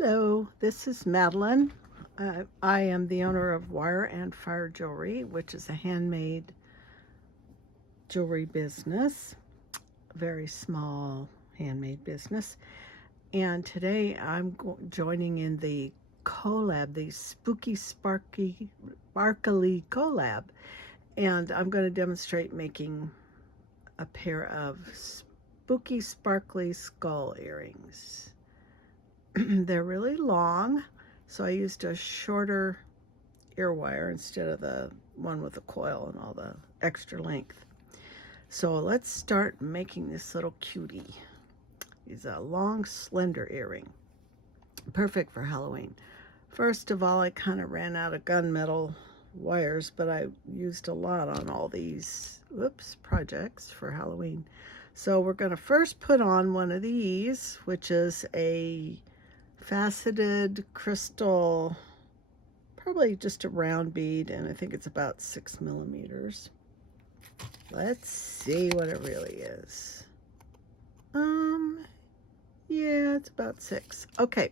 Hello, this is Madeline. I am the owner of Wire and Fire Jewelry, which is a handmade jewelry business, a very small handmade business. And today I'm joining in the collab, the spooky, sparkly collab. And I'm going to demonstrate making a pair of spooky, sparkly skull earrings. They're really long, so I used a shorter ear wire instead of the one with the coil and all the extra length. So let's start making this little cutie. He's a long, slender earring, perfect for Halloween. First of all, I kind of ran out of gunmetal wires, but I used a lot on all these projects for Halloween. So we're going to first put on one of these, which is a faceted crystal, probably just a round bead, and I think it's about 6 millimeters. Let's see what it really is. Yeah, it's about 6. Okay,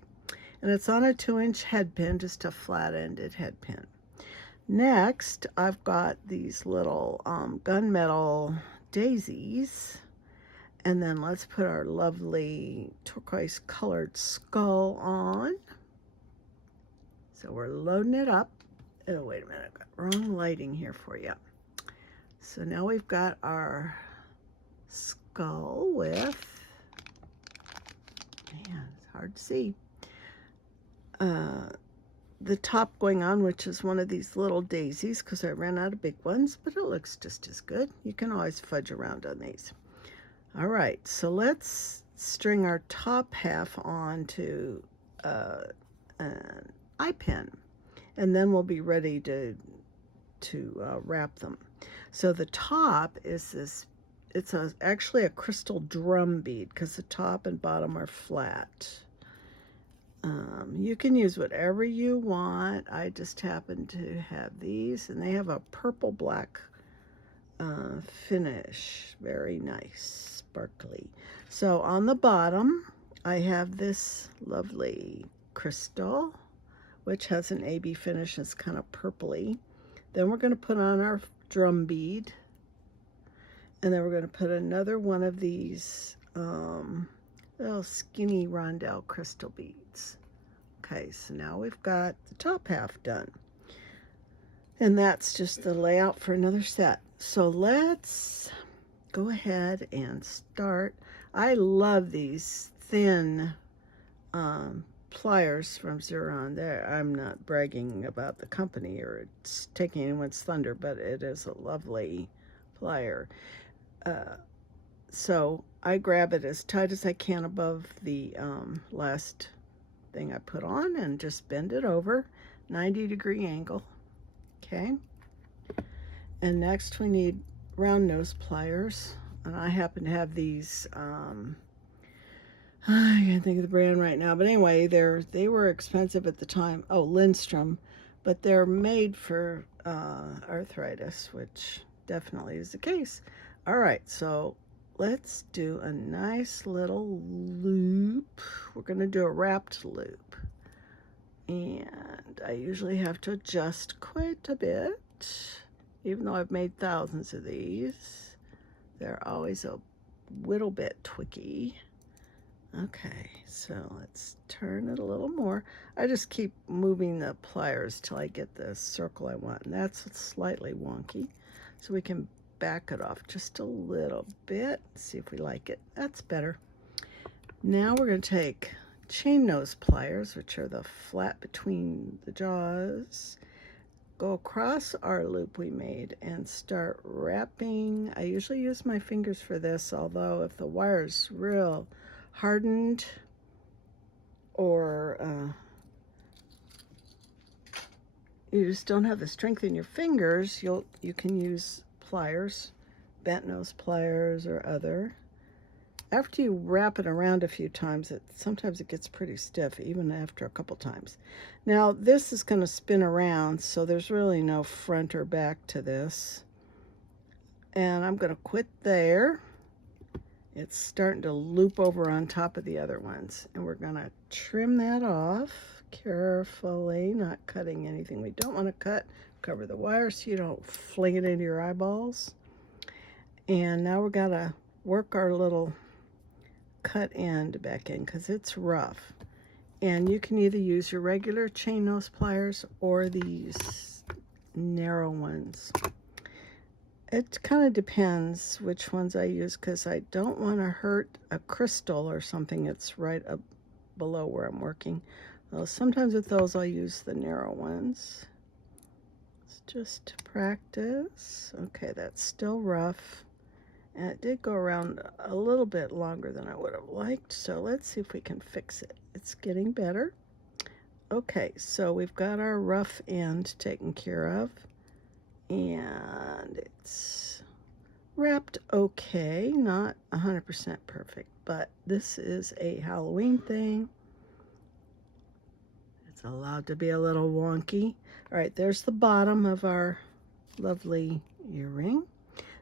and it's on a 2-inch head pin, just a flat-ended head pin. Next, I've got these little gunmetal daisies. And then let's put our lovely turquoise colored skull on. So we're loading it up. Oh, wait a minute, I've got wrong lighting here for you. So now we've got our skull with, man, it's hard to see, the top going on, which is one of these little daisies because I ran out of big ones, but it looks just as good. You can always fudge around on these. All right, so let's string our top half onto an eye pin, and then we'll be ready to wrap them. So the top is this, it's actually a crystal drum bead because the top and bottom are flat. You can use whatever you want. I just happen to have these, and they have a purple black finish. Very nice, sparkly. So on the bottom I have this lovely crystal, which has an AB finish. It's kind of purpley. Then we're going to put on our drum bead, and then we're going to put another one of these little skinny rondelle crystal beads. Okay, so now we've got the top half done, and that's just the layout for another set. So let's go ahead and start. I love these thin pliers from Xuron. There, I'm not bragging about the company or it's taking anyone's thunder, but it is a lovely plier. So I grab it as tight as I can above the last thing I put on and just bend it over, 90-degree angle. Okay. And next we need round nose pliers, and I happen to have these, I can't think of the brand right now, but anyway, they were expensive at the time. Oh, Lindstrom, but they're made for arthritis, which definitely is the case. All right, so let's do a nice little loop. We're going to do a wrapped loop, and I usually have to adjust quite a bit. Even though I've made thousands of these, they're always a little bit twicky. Okay, so let's turn it a little more. I just keep moving the pliers till I get the circle I want, and that's slightly wonky. So we can back it off just a little bit, see if we like it. That's better. Now we're going to take chain nose pliers, which are the flat between the jaws, go across our loop we made and start wrapping. I usually use my fingers for this, although if the wire's real hardened or you just don't have the strength in your fingers, you can use pliers, bent nose pliers or other. After you wrap it around a few times, sometimes it gets pretty stiff, even after a couple times. Now, this is going to spin around, so there's really no front or back to this. And I'm going to quit there It's starting to loop over on top of the other ones. And we're going to trim that off carefully, not cutting anything we don't want to cut. Cover the wire so you don't fling it into your eyeballs. And now we're going to work our little cut end back in because it's rough. And you can either use your regular chain nose pliers or these narrow ones. It kind of depends which ones I use because I don't want to hurt a crystal or something that's right up below where I'm working. Well, sometimes with those I'll use the narrow ones. It's just practice. Okay, that's still rough. And it did go around a little bit longer than I would have liked. So let's see if we can fix it. It's getting better. Okay, so we've got our rough end taken care of. And it's wrapped okay, not 100% perfect, but this is a Halloween thing. It's allowed to be a little wonky. All right, there's the bottom of our lovely earring.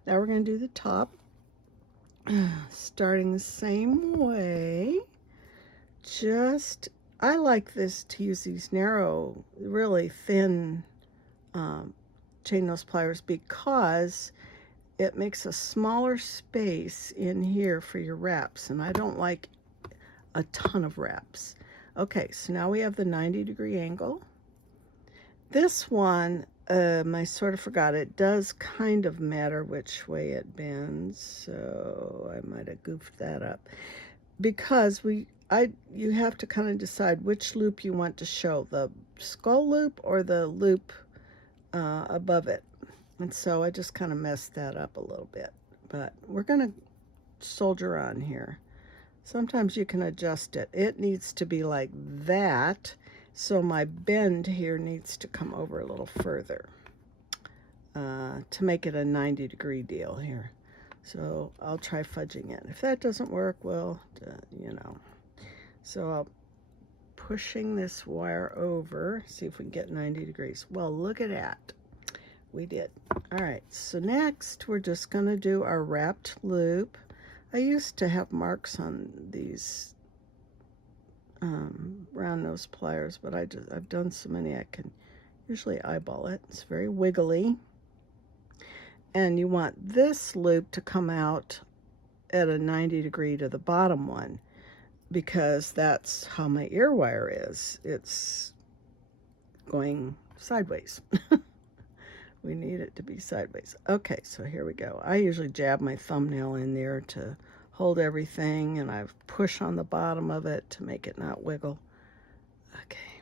Now we're going to do the top, starting the same way. I like this to use these narrow, really thin chain nose pliers because it makes a smaller space in here for your wraps, and I don't like a ton of wraps. Okay, so now we have the 90-degree angle. This one, I sort of forgot, it does kind of matter which way it bends, so I might have goofed that up. Because you have to kind of decide which loop you want to show, the skull loop or the loop above it. And so I just kind of messed that up a little bit. But we're going to soldier on here. Sometimes you can adjust it. It needs to be like that. So my bend here needs to come over a little further to make it a 90-degree deal here. So I'll try fudging it. If that doesn't work, well, you know. So I'll pushing this wire over, see if we can get 90 degrees. Well, look at that. We did. All right, so next we're just going to do our wrapped loop. I used to have marks on these round nose pliers, but I've done so many I can usually eyeball it. It's very wiggly. And you want this loop to come out at a 90 degree to the bottom one because that's how my ear wire is. It's going sideways. We need it to be sideways. Okay, so here we go. I usually jab my thumbnail in there to hold everything, and I push on the bottom of it to make it not wiggle. Okay.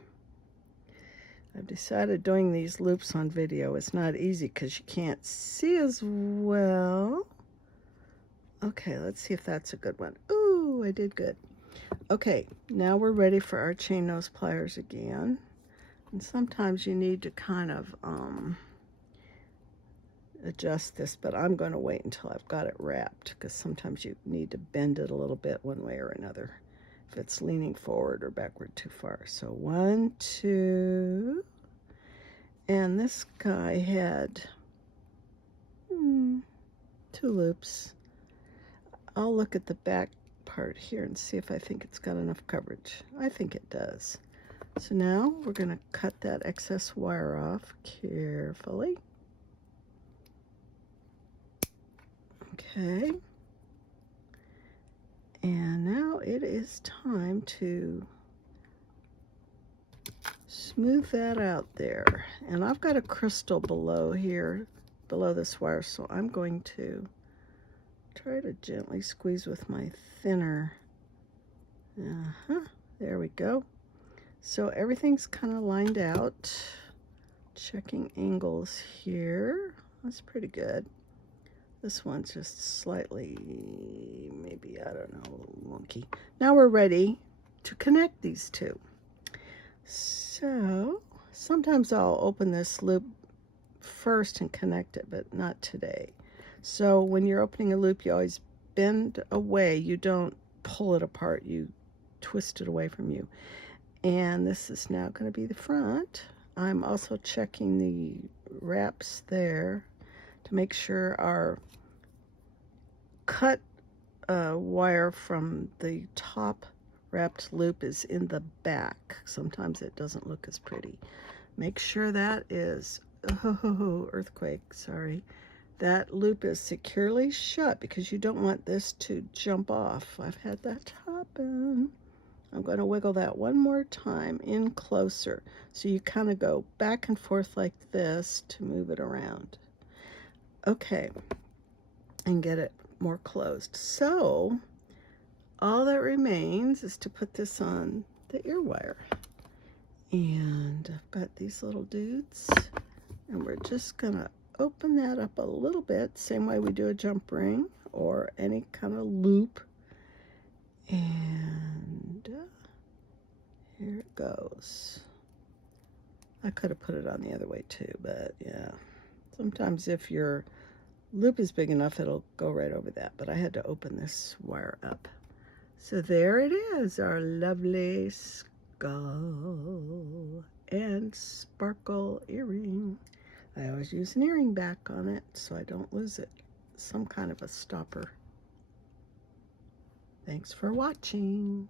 I've decided doing these loops on video is not easy because you can't see as well. Okay, let's see if that's a good one. Ooh, I did good. Okay, now we're ready for our chain nose pliers again. And sometimes you need to kind of adjust this, but I'm going to wait until I've got it wrapped because sometimes you need to bend it a little bit one way or another if it's leaning forward or backward too far. So 1, 2, and this guy had 2 loops. I'll look at the back part here and see if I think it's got enough coverage. I think it does. So now we're going to cut that excess wire off carefully. Okay, and now it is time to smooth that out there. And I've got a crystal below here, below this wire, so I'm going to try to gently squeeze with my thinner. There we go. So everything's kind of lined out. Checking angles here. That's pretty good. This one's just slightly, maybe, I don't know, a little wonky. Now we're ready to connect these two. So sometimes I'll open this loop first and connect it, but not today. So when you're opening a loop, you always bend away. You don't pull it apart. You twist it away from you. And this is now going to be the front. I'm also checking the wraps there to make sure our cut wire from the top wrapped loop is in the back. Sometimes it doesn't look as pretty. Make sure that is, oh, earthquake, sorry. That loop is securely shut because you don't want this to jump off. I've had that happen. I'm going to wiggle that one more time in closer. So you kind of go back and forth like this to move it around. Okay, and get it more closed. So all that remains is to put this on the ear wire. And I've got these little dudes, and we're just gonna open that up a little bit, same way we do a jump ring or any kind of loop. And here it goes. I could have put it on the other way too, but yeah. Sometimes if your loop is big enough, it'll go right over that, but I had to open this wire up. So there it is, our lovely skull and sparkle earring. I always use an earring back on it so I don't lose it. Some kind of a stopper. Thanks for watching.